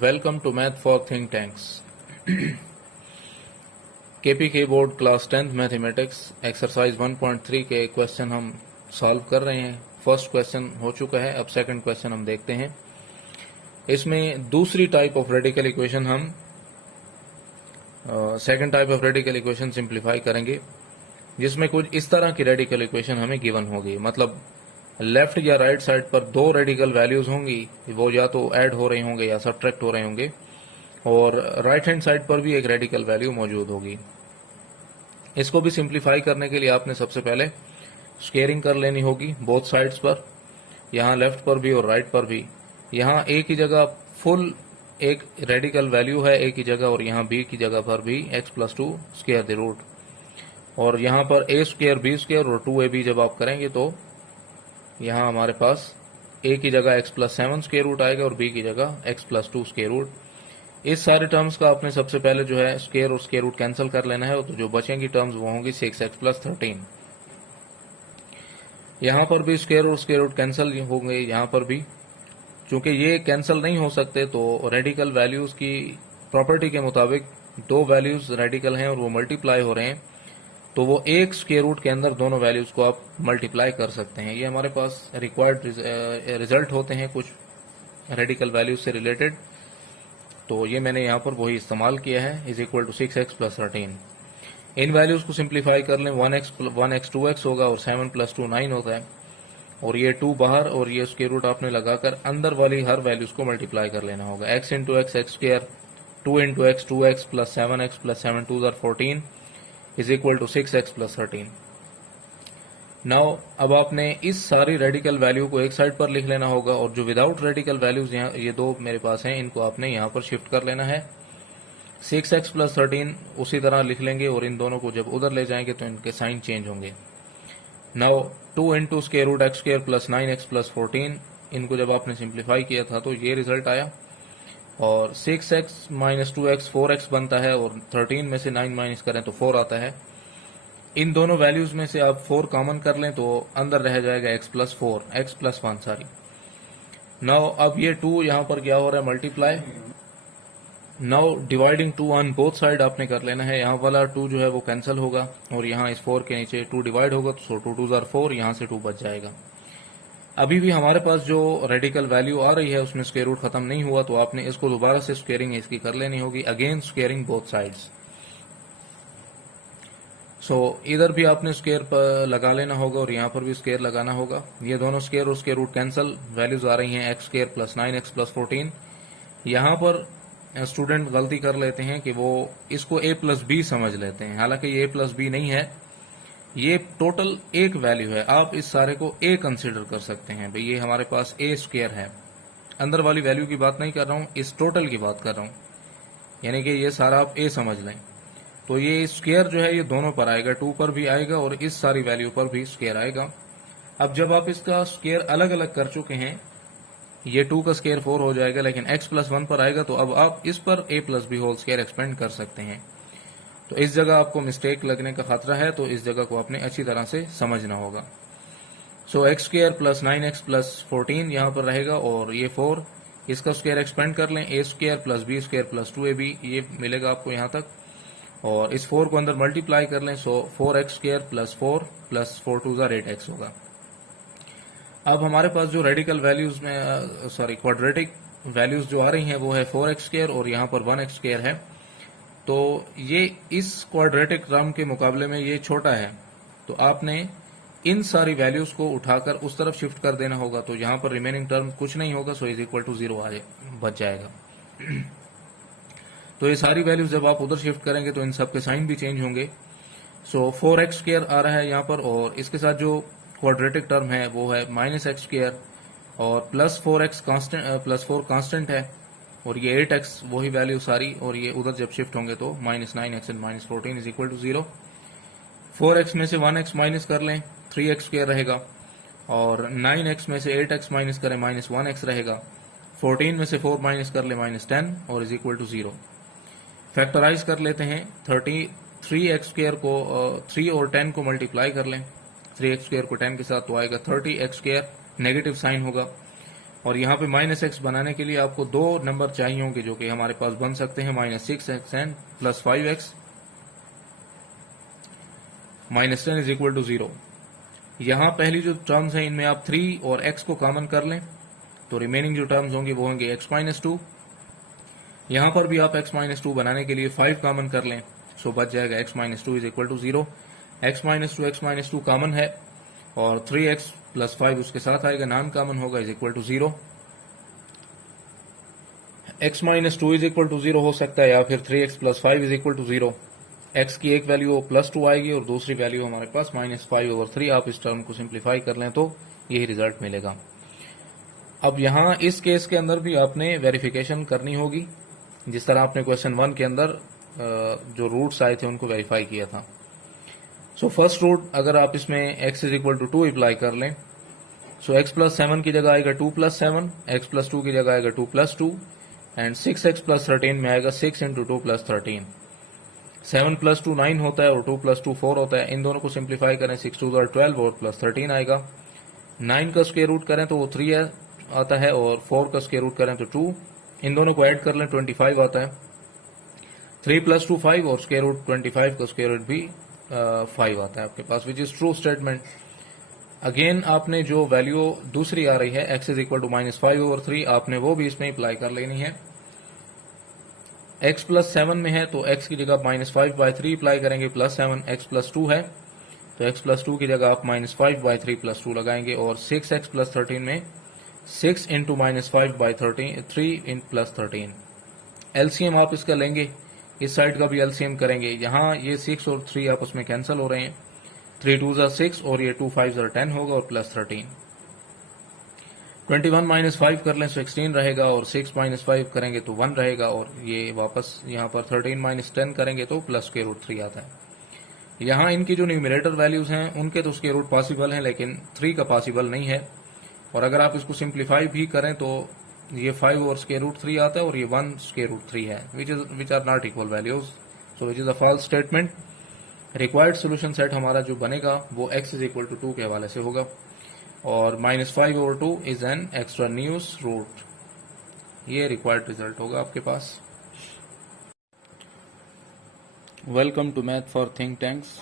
Welcome to Math for Think Tanks. KPK board class 10th mathematics exercise 1.3 के question हम solve कर रहे हैं। फर्स्ट क्वेश्चन हो चुका है, अब सेकंड क्वेश्चन हम देखते हैं। इसमें दूसरी टाइप ऑफ रेडिकल इक्वेशन हम second type of radical equation simplify करेंगे, जिसमें कुछ इस तरह की रेडिकल इक्वेशन हमें गिवन होगी। मतलब लेफ्ट या राइट साइड पर दो रेडिकल वैल्यूज होंगी, वो या तो ऐड हो रहे होंगे या सब्ट्रैक्ट हो रहे होंगे, और राइट हैंड साइड पर भी एक रेडिकल वैल्यू मौजूद होगी। इसको भी सिंप्लीफाई करने के लिए आपने सबसे पहले स्क्वेयरिंग कर लेनी होगी बोथ साइड्स पर, यहाँ लेफ्ट पर भी और राइट पर भी। यहाँ ए की जगह फुल एक रेडिकल वैल्यू है ए की जगह, और यहाँ बी की जगह पर भी x+2 स्क्वायर द रूट, और यहाँ पर a स्क्वायर बी स्क्वायर और 2ab जब आप करेंगे तो यहाँ हमारे पास a की जगह x+7 स्क्वायर रूट आएगा और b की जगह x+2 स्क्वायर रूट। इस सारे टर्म्स का आपने सबसे पहले जो है स्क्वायर और स्क्वायर रूट कैंसिल कर लेना है, तो जो बचेंगी टर्म्स वो होंगी 6x+13। यहाँ पर भी स्क्वायर और स्क्वायर रूट कैंसिल होंगे, यहाँ पर भी चूंकि ये कैंसिल नहीं हो सकते, तो रेडिकल वैल्यूज की प्रॉपर्टी के मुताबिक दो वैल्यूज रेडिकल हैं और वो मल्टीप्लाई हो रहे हैं, तो वो एक स्क्वायर रूट के अंदर दोनों वैल्यूज को आप मल्टीप्लाई कर सकते हैं। ये हमारे पास रिक्वायर्ड रिजल्ट होते हैं कुछ रेडिकल वैल्यूज से रिलेटेड, तो ये मैंने यहाँ पर वही इस्तेमाल किया है, इज इक्वल टू 6x+13। इन वैल्यूज को सिंप्लीफाई कर लें, 1x 2x होगा और 7+2 9 होता है, और ये 2 बाहर और ये स्क्वायर रूट आपने लगाकर अंदर वाली हर वैल्यूज को मल्टीप्लाई कर लेना होगा। x into x x square, 2 into x 2x plus 7x plus 7 2 14 is equal to 6x+13। Now अब आपने इस सारी रेडिकल वैल्यू को एक साइड पर लिख लेना होगा, और जो विदाउट रेडिकल वैल्यूज यहाँ ये दो मेरे पास हैं, इनको आपने यहाँ पर शिफ्ट कर लेना है। 6x+13 उसी तरह लिख लेंगे, और इन दोनों को जब उधर ले जाएंगे तो इनके साइन चेंज होंगे। Now 2 into square root x square plus 9x+14, इनको जब आपने सिंप्लीफाई किया था तो ये रिजल्ट आया, और 6x माइनस 2x 4x बनता है, और 13 में से 9 माइनस करें तो 4 आता है। इन दोनों वैल्यूज में से आप 4 कॉमन कर लें तो अंदर रह जाएगा x+1 सॉरी। नाउ अब ये 2 यहाँ पर क्या हो रहा है, multiply. Now dividing 2 on both side आपने कर लेना है, यहाँ वाला 2 जो है वो कैंसिल होगा, और यहाँ इस 4 के नीचे 2 डिवाइड होगा, तो 2 2 4 4, यहाँ से 2 बच जाएगा। अभी भी हमारे पास जो रेडिकल वैल्यू आ रही है उसमें स्क्वायर रूट खत्म नहीं हुआ, तो आपने इसको दोबारा से स्क्वेयरिंग इसकी कर लेनी होगी, अगेन स्क्वेयरिंग बोथ साइड्स। सो इधर भी आपने स्क्वायर पर लगा लेना होगा और यहाँ पर भी स्क्वायर लगाना होगा। ये दोनों स्क्वायर और स्क्वायर रूट कैंसिल, वैल्यूज आ रही हैं x स्क्वायर प्लस 9x+14। यहाँ पर स्टूडेंट गलती कर लेते हैं कि वो इसको a+b समझ लेते हैं, हालांकि ये a+b नहीं है, ये टोटल एक वैल्यू है। आप इस सारे को a कंसिडर कर सकते हैं, भाई ये हमारे पास a स्क्वायर है। अंदर वाली वैल्यू की बात नहीं कर रहा हूँ, इस टोटल की बात कर रहा हूँ, यानी कि ये सारा आप a समझ लें। तो ये स्क्वायर जो है ये दोनों पर आएगा, 2 पर भी आएगा और इस सारी वैल्यू पर भी स्क्वायर आएगा। अब जब आप इसका स्क्वायर अलग अलग कर चुके हैं, ये 2 का स्क्वायर 4 हो जाएगा, लेकिन x+1 पर आएगा, तो अब आप इस पर a+b होल स्क्वायर एक्सपेंड कर सकते हैं। तो इस जगह आपको मिस्टेक लगने का खतरा है, तो इस जगह को आपने अच्छी तरह से समझना होगा। सो x स्क्वायर प्लस 9x+14 यहाँ पर रहेगा, और ये 4, इसका स्क्वायर एक्सपेंड कर लें, a square plus b square plus 2ab, ये मिलेगा आपको यहाँ तक, और इस 4 को अंदर मल्टीप्लाई कर लें, सो 4x square plus 4 plus 4 2 8x होगा। अब हमारे पास जो रेडिकल वैल्यूज में सॉरी क्वाड्रेटिक वैल्यूज जो आ रही हैं वो है 4x स्क्वायर और यहाँ पर 1x स्क्वायर है, तो ये इस क्वाड्रेटिक टर्म के मुकाबले में ये छोटा है, तो आपने इन सारी वैल्यूज को उठाकर उस तरफ शिफ्ट कर देना होगा, तो यहाँ पर रिमेनिंग टर्म कुछ नहीं होगा, सो इज इक्वल टू 0 बच जाएगा। तो ये सारी वैल्यूज जब आप उधर शिफ्ट करेंगे तो इन सब के साइन भी चेंज होंगे। सो 4x स्क्वायर आ रहा है यहाँ पर, और इसके साथ जो क्वाड्रेटिक टर्म है वो है -x स्क्वायर, और plus 4x constant plus 4 constant है, और ये 8x वही वैल्यू सारी, और ये उधर जब शिफ्ट होंगे तो -9x and -14 is equal to 0। 4x में से 1x माइनस कर लें, 3x स्क्वायर रहेगा, और 9x में से 8x माइनस करें, -1x रहेगा। 14 में से 4 माइनस कर लें, -10, और इज इक्वल टू 0। फैक्टराइज कर लेते हैं, 3x स्क्वायर को 3 और 10 को मल्टीप्लाई कर लें, 3x स्क्वायर को 10 के साथ तो आएगा 30x स्क्वायर, नेगेटिव साइन होगा, और यहाँ पे माइनस एक्स बनाने के लिए आपको दो नंबर चाहिए होंगे जो कि हमारे पास बन सकते हैं -6x and +5x -10 is equal to 0। यहाँ पहली जो टर्म्स हैं इनमें आप 3 और x को कॉमन कर लें तो रिमेनिंग जो टर्म्स होंगे वो होंगे x-2। यहाँ पर भी आप x-2 बनाने के लिए 5 कॉमन कर लें, सो बच जाएगा x-2 is equal to 0। x-2 common है और 3x + 5 उसके साथ आएगा, नॉन कॉमन होगा, is equal to 0। x-2 is equal to 0 हो सकता है या फिर 3x + 5 is equal to 0। x की एक वैल्यू +2 आएगी और दूसरी वैल्यू हमारे पास -5/3। आप इस टर्म को सिंप्लीफाई कर लें तो यही रिजल्ट मिलेगा। अब यहाँ इस केस के अंदर भी आपने वेरिफिकेशन करनी होगी, जिस तरह आपने क्वेश्चन 1 के अंदर जो रूट्स आए थे उनको वेरीफाई किया था। सो फर्स्ट रूट अगर आप इसमें x is equal to 2 apply कर लें, सो x + 7 की जगह आएगा 2 + 7, x + 2 की जगह आएगा 2 + 2 एंड 6x + 13 में आएगा 6 × 2 + 13। 7 + 2 9 होता है और 2 + 2 4 होता है। इन दोनों को सिंप्लीफाई करें, 6 × 2 = 12 और +13 आएगा। 9 का स्क्वायर रूट करें तो वो 3 आता है और 4 का स्क्वायर रूट करें तो 2। इन दोनों को ऐड कर लें 25 आता है। 3 + 2 5 और स्क्वायर रूट 25 का स्क्वायर रूट भी 5 आता है आपके पास, which is true statement. Again आपने जो वैल्यू दूसरी आ रही है x इज इक्वल टू -5/3 आपने वो भी इसमें अप्लाई कर लेनी है। x + 7 में है तो x की जगह -5/3 अप्लाई करेंगे, +7 x + 2 है तो x + 2 की जगह आप -5/3 + 2 लगाएंगे और 6x + 13 में 6 × -5/13 3 + 13। एलसीएम आप इसका लेंगे, इस साइड का भी एलसीएम करेंगे। यहाँ ये 6 और 3 आपस में कैंसिल हो रहे हैं, 3 2 = 6 और ये 2 5 = 10 होगा और +13। 21 - 5 कर लें 16 रहेगा और 6 - 5 करेंगे तो 1 रहेगा और ये वापस यहाँ पर 13 - 10 करेंगे तो +√3 आता है। यहाँ इनकी जो न्यूमरेटर वैल्यूज हैं उनके तो स्क्वायर रूट पॉसिबल हैं लेकिन 3 का पॉसिबल नहीं है। और अगर आप इसको सिंप्लीफाई भी करें तो ये 5/√3 आता है और ये 1/√3 है, which are not equal values, so which is a false statement. Required solution set हमारा जो बनेगा वो x इज इक्वल टू 2 के हवाले से होगा और -5/2 इज एन एक्स्ट्रान्यूस रूट। ये रिक्वायर्ड रिजल्ट होगा आपके पास। Welcome to math for think tanks.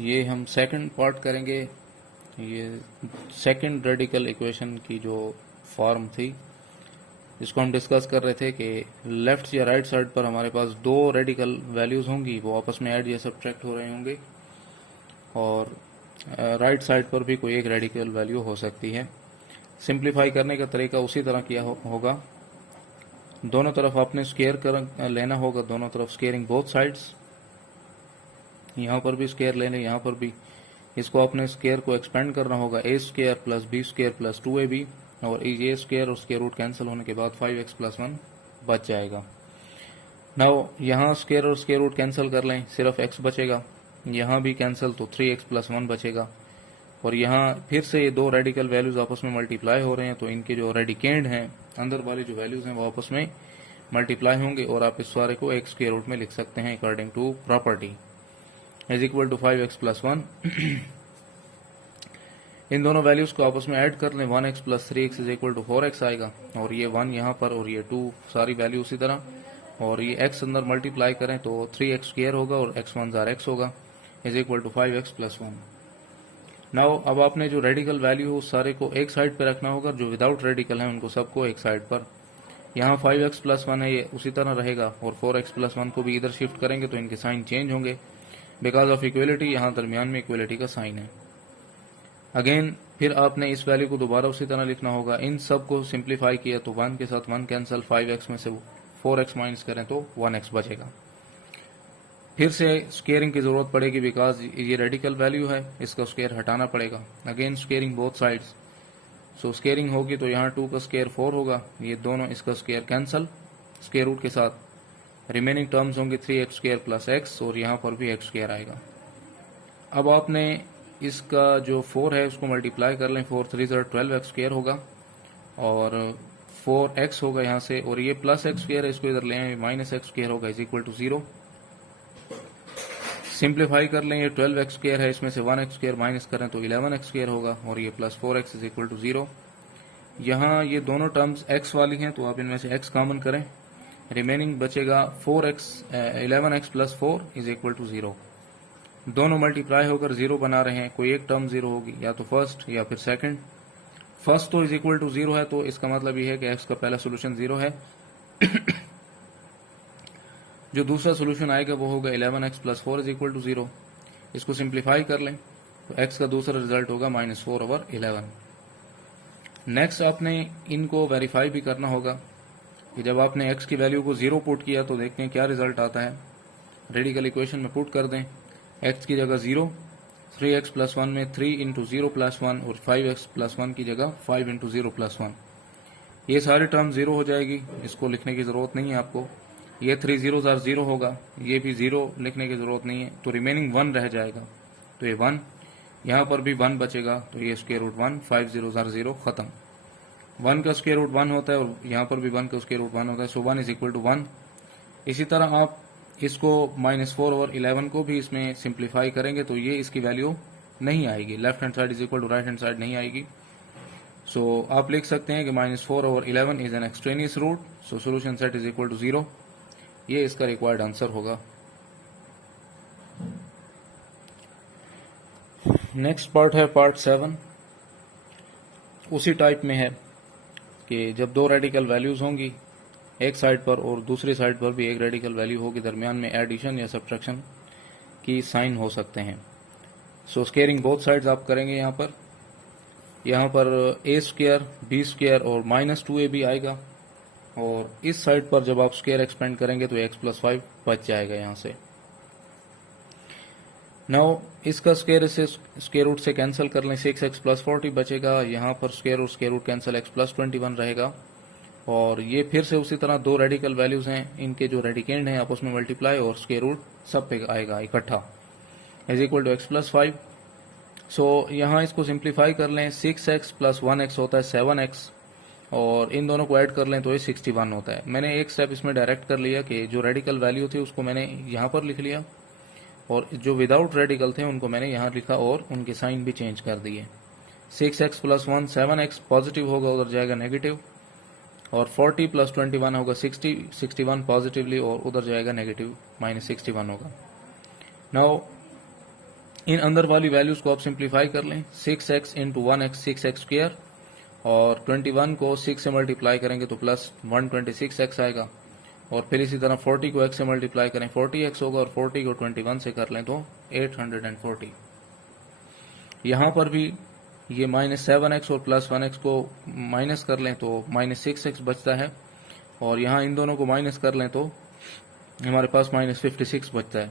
ये हम सेकंड पार्ट करेंगे। ये सेकंड रेडिकल इक्वेशन की जो फॉर्म थी जिसको हम डिस्कस कर रहे थे कि लेफ्ट या राइट साइड पर हमारे पास दो रेडिकल वैल्यूज होंगी, वो आपस में ऐड या सब्ट्रैक्ट हो रहे होंगे और राइट साइड पर भी कोई एक रेडिकल वैल्यू हो सकती है। सिंप्लीफाई करने का तरीका उसी तरह किया होगा। दोनों तरफ आपने स्क्वायर लेना होगा, दोनों तरफ स्क्वायरिंग बोथ साइड्स। यहाँ पर भी स्क्वायर लेने, यहाँ पर भी। इसको आपने स्क्वायर को एक्सपेंड करना होगा, a² + b² + 2ab और ये स्क्वायर और स्क्वायर रूट कैंसिल होने के बाद 5x + 1 बच जाएगा। नाउ यहाँ स्क्वायर और स्क्वायर रूट कैंसिल कर लें, सिर्फ x बचेगा। यहाँ भी कैंसिल तो 3x + 1 बचेगा और यहाँ फिर से ये दो रेडिकल वैल्यूज आपस में मल्टीप्लाई हो रहे हैं तो इनके जो रेडिकेंड हैं अंदर वाले जो वैल्यूज हैं वो आपस में मल्टीप्लाई होंगे और आप इस सारे को एक स्क्वायर रूट में लिख सकते हैं according to property is equal to 5x + 1। इन दोनों वैल्यूज को आपस में ऐड कर लें, 1x + 3x is equal to 4x आएगा और ये 1 यहाँ पर और ये 2 सारी वैल्यू उसी तरह और ये x अंदर मल्टीप्लाई करें तो 3x² होगा और x1 x होगा is equal to 5x + 1। Now अब आपने जो रेडिकल वैल्यू उस सारे को एक साइड पे रखना होगा, जो विदाउट रेडिकल है उनको सबको एक साइड पर। यहाँ 5x + 1 है, ये उसी तरह रहेगा और 4x + 1 को भी इधर शिफ्ट करेंगे तो इनके साइन चेंज होंगे बिकॉज ऑफ इक्वलिटी। यहाँ दरमियान में इक्वलिटी का साइन है। अगेन फिर आपने इस वैल्यू को दोबारा उसी तरह लिखना होगा। इन सब को सिंप्लीफाई किया तो 1 के साथ 1 कैंसिल, 5x में से 4x माइनस करें तो 1x बचेगा। फिर से स्क्वेयरिंग की जरूरत पड़ेगी बिकॉज ये रेडिकल वैल्यू है, इसका स्क्वायर हटाना पड़ेगा। अगेन स्क्वेयरिंग बोथ साइड्स, सो स्क्वेयरिंग होगी तो यहाँ 2 का स्क्वायर 4 होगा, ये दोनों इसका स्क्वायर कैंसिल स्क्वायर रूट के साथ। रिमेनिंग टर्म्स होंगे 3x² + x और यहाँ पर भी x² आएगा। अब आपने इसका जो 4 है उसको मल्टीप्लाई कर लें, 4 3 = 12x² होगा और 4x होगा यहाँ से और ये +x² है, इसको इधर ले आए -x² होगा इज इक्वल टू 0। सिंप्लीफाई कर लें, ये 12x स्क्वायर है, इसमें से 1x स्क्वायर माइनस करें तो 11x स्क्वायर होगा और ये plus 4x is equal to 0। यहाँ ये दोनों टर्म्स x वाली हैं तो आप इनमें से x कॉमन करें, रिमेनिंग बचेगा 11x plus 4 is equal to 0। दोनों मल्टीप्लाई होकर 0 बना रहे हैं, कोई एक टर्म 0 होगी, या तो फर्स्ट या फिर सेकंड। फर्स्ट तो इज इक्वल टू 0 है तो इसका मतलब ये है कि x का पहला सोल्यूशन 0 है। जो दूसरा सोल्यूशन आएगा वो होगा 11x plus 4 is equal to 0। इसको सिंप्लीफाई कर लें तो x का दूसरा रिजल्ट होगा -4/11। नेक्स्ट आपने इनको वेरीफाई भी करना होगा कि जब आपने x की वैल्यू को 0 पुट किया तो देखते हैं क्या रिजल्ट आता है। रेडिकल इक्वेशन में पुट कर दें, x की जगह 0, 3x प्लस 1 में 3 इंटू 0 प्लस 1 और 5x प्लस 1 की जगह 5 इंटू 0 प्लस 1। ये सारी टर्म 0 हो जाएगी, इसको लिखने की ज़रूरत नहीं है आपको। ये 3 0s आर 0 होगा, ये भी 0 लिखने की ज़रूरत नहीं है, तो रिमेनिंग 1 रह जाएगा। तो ये 1, यहाँ पर भी 1 बचेगा, तो ये स्क्वायर रूट 1, 5 0s आर 0, खत्म। 1 का स्क्वायर रूट 1 होता है और यहाँ पर भी 1 का स्क्वायर रूट 1 होता है, सो 1 इज इक्वल टू 1। इसी तरह आप इसको -4/11 को भी इसमें सिंप्लीफाई करेंगे तो ये इसकी वैल्यू नहीं आएगी, left hand side is equal to right hand side नहीं आएगी। सो आप लिख सकते हैं कि -4/11 is an extraneous root, so solution set is equal to 0। ये इसका रिक्वायर्ड आंसर होगा। नेक्स्ट पार्ट है पार्ट 7, उसी टाइप में है कि जब दो रेडिकल वैल्यूज होंगी एक साइड पर और दूसरी साइड पर भी एक रेडिकल वैल्यू होगी, दरमियान में एडिशन या सब्ट्रैक्शन की साइन हो सकते हैं। सो स्केयरिंग बोथ साइड्स आप करेंगे। यहाँ पर a स्क्वायर, b स्क्वायर और -2ab आएगा और इस साइड पर जब आप स्क्वायर एक्सपेंड करेंगे तो x प्लस 5 बच जाएगा यहाँ से। नाउ इसका स्क्वायर से स्क्वायर रूट से कैंसिल कर लें, 6x प्लस 40 बचेगा। यहाँ पर square root cancel, x plus 21 रहेगा। और ये फिर से उसी तरह दो रेडिकल वैल्यूज हैं, इनके जो रेडिकेंड हैं आपस में मल्टीप्लाई और स्क्वायर रूट सब पे आएगा इकट्ठा, is equal to x plus 5। So यहाँ इसको सिंप्लीफाई कर लें, 6x प्लस 1x होता है 7x और इन दोनों को ऐड कर लें तो ये 61 होता है। मैंने एक स्टेप इसमें डायरेक्ट कर लिया कि जो रेडिकल वैल्यू थी उसको मैंने यहाँ पर लिख लिया और जो विदाउट रेडिकल थे उनको मैंने यहाँ लिखा और उनके साइन भी चेंज कर दिए। 6x प्लस 1 7x पॉजिटिव होगा, उधर जाएगा नेगेटिव, और 40 प्लस 21 होगा 60, 61 पॉजिटिवली और उधर जाएगा नेगेटिव, -61 होगा। नाउ इन अंदर वाली वैल्यूज को आप सिंप्लीफाई कर लें, 6x into 1x 6x square और 21 को 6 से मल्टीप्लाई करेंगे तो प्लस 126x आएगा और फिर इसी तरह 40 को x से मल्टीप्लाई करें 40x होगा और 40 को 21 से कर लें तो 840। यहाँ पर भी ये -7x और प्लस 1x को माइनस कर लें तो -6x बचता है और यहाँ इन दोनों को माइनस कर लें तो हमारे पास -56 बचता है।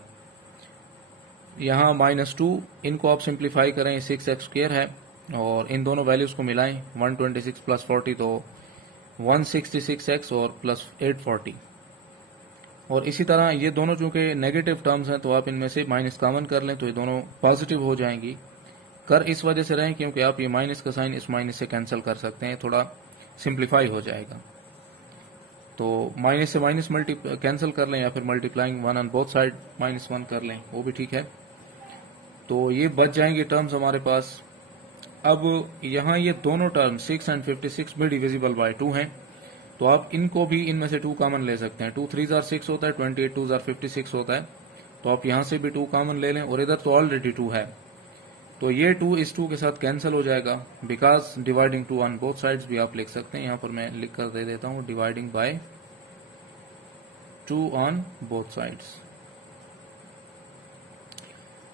यहाँ -2 इनको आप सिंप्लीफाई करें, 6x स्क्वायर है और इन दोनों वैल्यूज को मिलाएं, 126 प्लस 40 तो 166x और प्लस 840। और इसी तरह ये दोनों चूंकि नेगेटिव टर्म्स हैं तो आप इनमें से माइनस कॉमन कर लें तो ये दोनों पॉजिटिव हो जाएंगी। कर इस वजह से रहें क्योंकि आप ये माइनस का साइन इस माइनस से कैंसिल कर सकते हैं, थोड़ा सिंप्लीफाई हो जाएगा। तो माइनस से माइनस कैंसिल कर लें या फिर मल्टीप्लाइंग 1 ऑन बोथ साइड -1 कर लें, वो भी ठीक है। तो ये बच जाएंगे टर्म्स हमारे पास। अब यहाँ ये दोनों टर्म 6 एंड 56 भी डिविजिबल बाय 2 हैं तो आप इनको भी इनमें से 2 कॉमन ले सकते हैं। 2 3s आर 6 होता है, 28 2s आर 56 होता है, तो आप यहाँ से भी 2 कॉमन ले लें और इधर तो ऑलरेडी 2 है तो ये 2 इस 2 के साथ कैंसिल हो जाएगा। Because dividing 2 on both sides भी आप लिख सकते हैं, यहाँ पर मैं लिख कर दे देता हूँ dividing by 2 on both sides.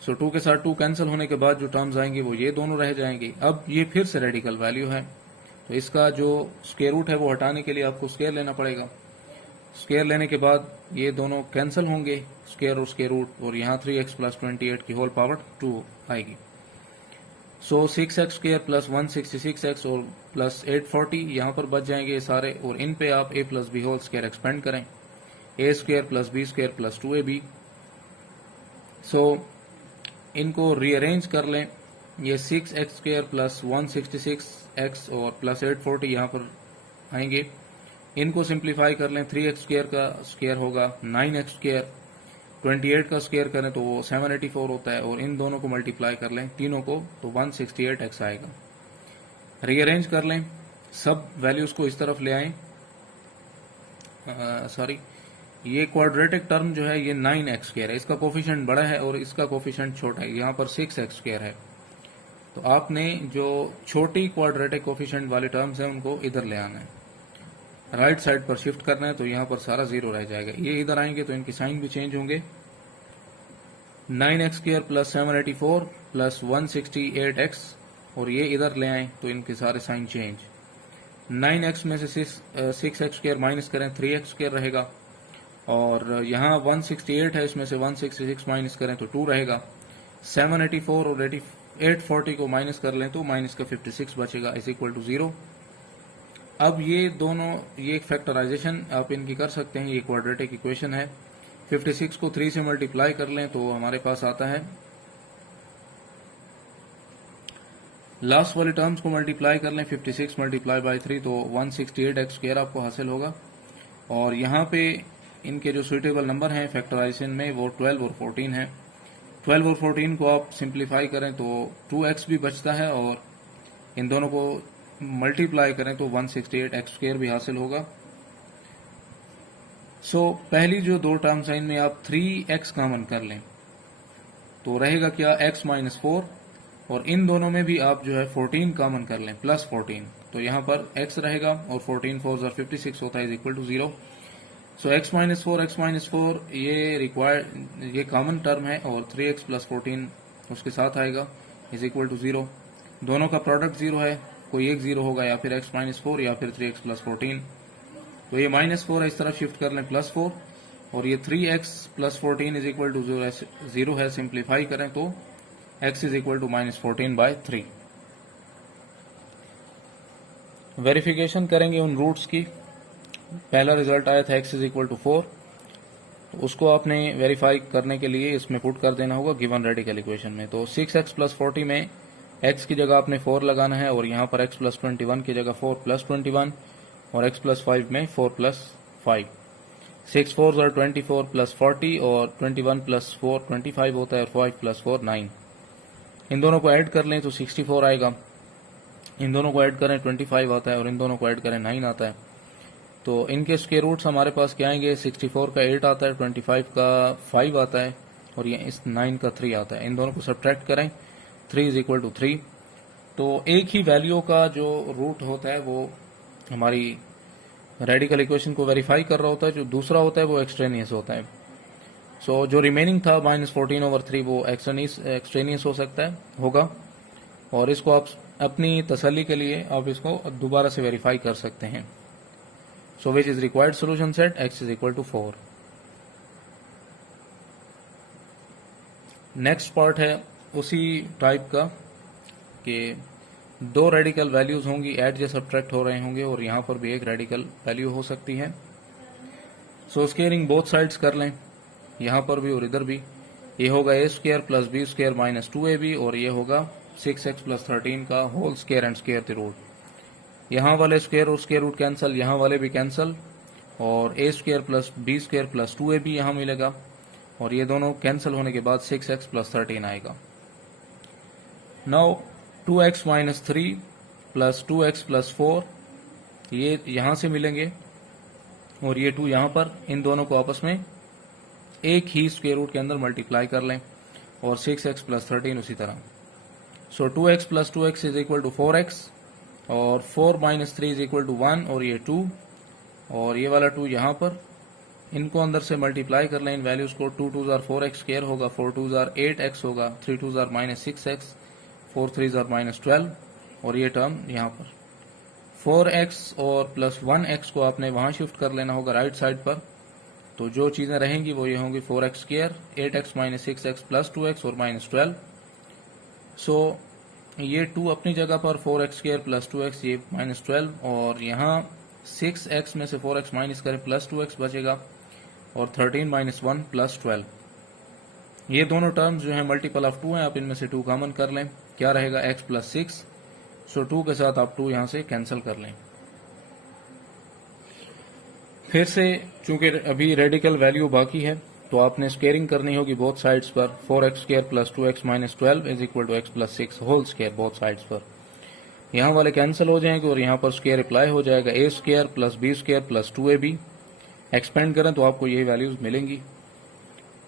So 2 के साथ 2 कैंसिल होने के बाद जो टर्म्स आएंगे वो ये दोनों रह जाएंगे। अब ये फिर से रेडिकल वैल्यू है तो इसका जो स्क्वायर रूट है वो हटाने के लिए आपको स्क्वायर लेना पड़ेगा। स्क्वायर लेने के बाद ये दोनों कैंसिल होंगे, स्क्वायर और स्क्वायर रूट, और यहाँ 3x प्लस 28 की होल पावर 2 आएगी। सो 6x स्क्वायर प्लस 166x और प्लस 840 यहाँ पर बच जाएंगे सारे और इन पे आप a plus b whole square expand करें, a square plus b square plus 2ab। So इनको रीअरेंज कर लें, ये 6x स्क्वायर प्लस 166x और प्लस 840 यहाँ पर आएंगे। इनको सिंप्लीफाई कर लें, 3x स्क्वायर का स्क्वायर होगा 9x स्क्वायर, 28 का स्क्वायर करें तो वो 784 होता है, और इन दोनों को मल्टीप्लाई कर लें तीनों को तो 168x आएगा। रीअरेंज कर लें, सब वैल्यूज को इस तरफ ले आएं। सॉरी, ये क्वाड्रेटिक टर्म जो है ये 9x स्क्वायर है, इसका कोफिशिएंट बड़ा है और इसका कोफिशिएंट छोटा है, यहाँ पर 6x स्क्वायर है। तो आपने जो छोटी क्वाड्रेटिक कोफिशिएंट वाले टर्म्स हैं उनको इधर ले आना है, राइट साइड पर शिफ्ट करना है, तो यहाँ पर सारा जीरो रह जाएगा। ये इधर आएंगे तो इनके साइन भी चेंज होंगे। 9x square plus 784 plus 168x, और ये इधर ले आए तो इनके सारे साइन चेंज। 9x में से 6x स्क्वायर माइनस करें 3x स्क्वायर रहेगा, और यहाँ 168 है, इसमें से 166 माइनस करें तो 2 रहेगा। 784 और 840 को माइनस कर लें तो माइनस का 56 बचेगा, इज इक्वल टू 0। अब ये दोनों, ये एक फैक्टराइजेशन आप इनकी कर सकते हैं, ये क्वाड्रेटिक इक्वेशन है। 56 को 3 से मल्टीप्लाई कर लें तो हमारे पास आता है, लास्ट वाले टर्म्स को मल्टीप्लाई कर लें, 56 मल्टीप्लाई बाई 3 तो 168x स्क्वायर आपको हासिल होगा। और यहाँ पे इनके जो सुइटेबल नंबर हैं फैक्टराइजेशन में वो 12 और 14 है। 12 और 14 को आप सिंप्लीफाई करें तो 2x भी बचता है, और इन दोनों को मल्टीप्लाई करें तो 168x स्क्वायर भी हासिल होगा। सो पहली जो दो टर्म्स हैं इनमें आप 3x कॉमन कर लें तो रहेगा क्या, x माइनस 4, और इन दोनों में भी आप जो है 14 कॉमन कर लें प्लस 14, तो यहाँ पर x रहेगा और 14 4 और 56 होता है, is equal to 0। So x minus 4 ये रिक्वायर्ड, ये कॉमन टर्म है, और 3x प्लस 14 उसके साथ आएगा, इज इक्वल टू 0। दोनों का प्रोडक्ट 0 है, कोई एक 0 होगा, या फिर x माइनस 4 या फिर 3x प्लस 14। तो ये माइनस 4 है, इस तरफ शिफ्ट कर लें प्लस 4, और ये 3x plus 14 is equal to 0 है, सिंप्लीफाई करें तो x is equal to minus 14 by 3। Verification करेंगे उन रूट्स की। पहला रिजल्ट आया था x इज इक्वल टू 4, तो उसको आपने वेरीफाई करने के लिए इसमें पुट कर देना होगा गिवन रेडिकल इक्वेशन में। तो 6x प्लस 40 में x की जगह आपने 4 लगाना है, और यहाँ पर x प्लस 21 की जगह 4 प्लस 21, और x प्लस 5 में 4 प्लस 5। 6 4 और 24 प्लस 40, और 21 प्लस 4 25 होता है, और 5 प्लस 4 9। इन दोनों को ऐड कर लें तो 64 आएगा, इन दोनों को ऐड करें 25 आता है, और इन दोनों को ऐड करें 9 आता है। तो इनके स्क्वायर रूट्स हमारे पास क्या आएंगे, 64 का 8 आता है, 25 का 5 आता है, और ये इस 9 का 3 आता है। इन दोनों को सब्ट्रैक्ट करें, 3 इज इक्वल टू 3। तो एक ही वैल्यू का जो रूट होता है वो हमारी रेडिकल इक्वेशन को वेरीफाई कर रहा होता है, जो दूसरा होता है वो एक्सट्रेनियस होता है। सो जो रिमेनिंग था -14/3 वो एक्सट्रेनियस हो सकता है, होगा, और इसको आप अपनी तसल्ली के लिए आप इसको दोबारा से वेरीफाई कर सकते हैं। So which is required solution set, x is equal to 4। Next part है उसी टाइप का कि दो रेडिकल वैल्यूज होंगी, ऐड या सब्ट्रैक्ट हो रहे होंगे, और यहाँ पर भी एक रेडिकल वैल्यू हो सकती है। सो स्क्वेयरिंग बोथ साइड्स कर लें, यहाँ पर भी और इधर भी। ये होगा a square plus b square minus 2ab, और ये होगा 6x प्लस 13 का whole square and square the root. यहाँ वाले स्क्वायर और स्क्वायर रूट कैंसल, यहाँ वाले भी कैंसल, और a square plus b square plus 2ab यहाँ मिलेगा, और ये दोनों कैंसिल होने के बाद 6x प्लस 13 आएगा। Now 2x minus 3 plus 2x plus 4 ये यहां से मिलेंगे, और ये 2 यहां पर, इन दोनों को आपस में एक ही स्क्वायर रूट के अंदर मल्टीप्लाई कर लें, और 6x प्लस 13 उसी तरह। So 2x plus 2x is equal to 4x, और 4 माइनस 3 इज इक्वल टू 1, और ये 2, और ये वाला 2 यहाँ पर, इनको अंदर से मल्टीप्लाई कर लें इन वैल्यूज को। 2 2 जार 4x स्क्वायर होगा, 4 2 जार 8x होगा, 3 2 jar minus 6x, 4 3 jar minus 12, और ये टर्म यहाँ पर 4x और प्लस 1x को आपने वहां शिफ्ट कर लेना होगा राइट साइड पर। तो जो चीजें रहेंगी वो ये होंगी 4x square, 8x minus 6x plus 2x और माइनस 12। सो ये 2 अपनी जगह पर, 4x स्क्वायर प्लस 2x ये माइनस 12, और यहाँ 6x में से 4x माइनस करें प्लस 2x बचेगा, और 13 माइनस 1 प्लस 12। ये दोनों टर्म्स जो है मल्टीपल ऑफ 2 हैं, आप इनमें से 2 कॉमन कर लें, क्या रहेगा x प्लस 6। सो 2 के साथ आप 2 यहां से कैंसिल कर लें। फिर से चूंकि अभी रेडिकल वैल्यू बाकी है, तो आपने स्क्वेयरिंग करनी होगी बोथ साइड्स पर। 4x square plus 2x minus 12 is equal to x plus 6 whole square both sides पर। यहाँ वाले कैंसिल हो जाएंगे और यहाँ पर स्क्वायर अप्लाई हो जाएगा। a square plus b square plus 2ab expand करें तो आपको यही वैल्यूज मिलेंगी।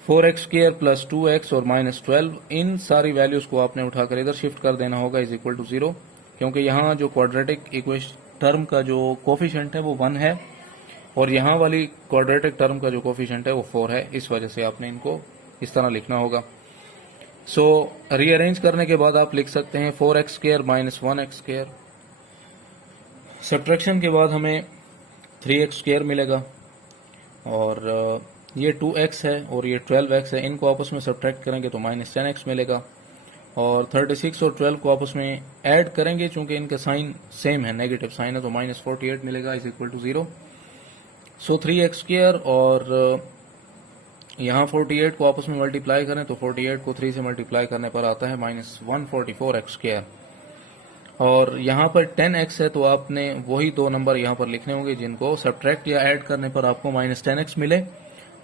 4x स्क्वायर प्लस 2x और माइनस 12, इन सारी वैल्यूज को आपने उठाकर इधर शिफ्ट कर देना होगा इज इक्वल टू 0, क्योंकि यहाँ जो क्वाड्रेटिक इक्वेशन टर्म का जो कोफिशिएंट है वो 1 है और यहाँ वाली क्वाड्रेटिक टर्म का जो कोफिशिएंट है वो 4 है। इस वजह से आपने इनको इस तरह लिखना होगा। सो रीअरेंज करने के बाद आप लिख सकते हैं 4x square minus 1x square. Subtraction के बाद हमें 3x स्क्वायर मिलेगा और ये 2x है और ये 12x है, इनको आपस में सब्ट्रैक्ट करेंगे तो माइनस 10x मिलेगा। और 36 और 12 को आपस में ऐड करेंगे, चूंकि इनका साइन सेम है, नेगेटिव साइन है, तो माइनस 48 मिलेगा is equal to 0। So 3x square और यहाँ 48 को आपस में मल्टीप्लाई करें तो 48 को 3 से मल्टीप्लाई करने पर आता है माइनस 144x स्क्वायर। और यहाँ पर 10x है तो आपने वही दो नंबर यहाँ पर लिखने होंगे जिनको सब्ट्रैक्ट या ऐड करने पर आपको माइनस 10x मिले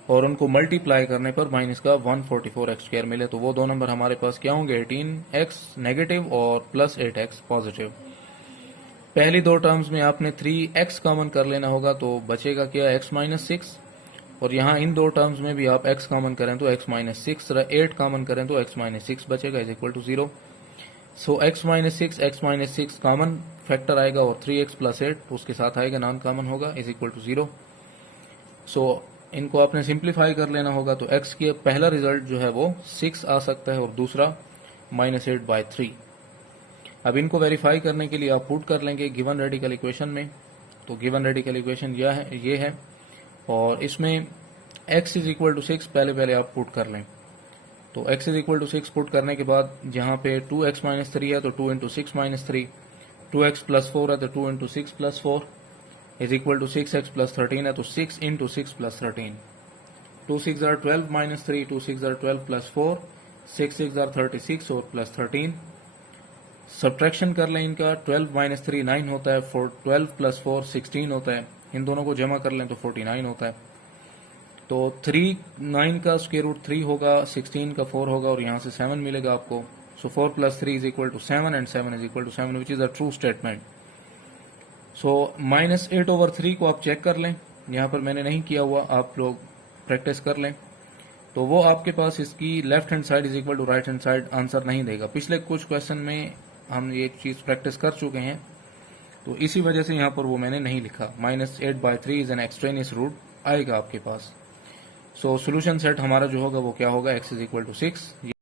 और उनको मल्टीप्लाई करने पर माइनस का 144x स्क्वायर मिले। तो वो दो नंबर हमारे पास क्या होंगे, 18x नेगेटिव और प्लस 8x पॉजिटिव। पहली दो टर्म्स में आपने 3x कॉमन कर लेना होगा तो बचेगा क्या, x माइनस 6, और यहाँ इन दो टर्म्स में भी आप x कॉमन करें तो x माइनस 6, 8 कॉमन करें तो x माइनस 6 बचेगा is equal to 0। So x minus 6 common factor आएगा और 3x प्लस 8 उसके साथ आएगा, नॉन कॉमन होगा इज इक्वल टू 0। सो इनको आपने सिंप्लीफाई कर लेना होगा तो x के पहला रिजल्ट जो है वो 6 आ सकता है और दूसरा माइनस 8/3। अब इनको वेरीफाई करने के लिए आप पुट कर लेंगे गिवन रेडिकल इक्वेशन में। तो गिवन रेडिकल इक्वेशन ये है और इसमें x इज इक्वल टू 6 पहले आप पुट कर लें। तो x is equal to 6 put करने के बाद यहाँ पे 2x माइनस 3 है तो 2 इंटू 6 माइनस 3, 2x प्लस 4 है तो 2 into 6 plus 4 is equal to 6x plus 13 है तो 6 into 6 plus 13। 2 6 are 12 minus 3, 2 6 are 12 plus 4, 6 6 are 36 और प्लस 13। सब्ट्रैक्शन कर लें इनका, 12 माइनस 3 9 होता है, 12 प्लस 4 16 होता है, इन दोनों को जमा कर लें तो 49 होता है। तो 9 का स्क्वायर रूट 3 होगा, 16 का 4 होगा और यहाँ से 7 मिलेगा आपको। So 4 plus 3 is equal to 7 and 7 is equal to 7 which is a true statement. So minus 8/3 को आप चेक कर लें, यहाँ पर मैंने नहीं किया हुआ, आप लोग प्रैक्टिस कर लें। तो वो आपके पास इसकी left hand side is equal to right hand side answer नहीं देगा। पिछले कुछ क्वेश्चन में हम ये चीज प्रैक्टिस कर चुके हैं तो इसी वजह से यहाँ पर वो मैंने नहीं लिखा। Minus 8/3 is an extraneous root आएगा आपके पास। सो सोल्यूशन सेट हमारा जो होगा वो क्या होगा, x इज इक्वल टू 6।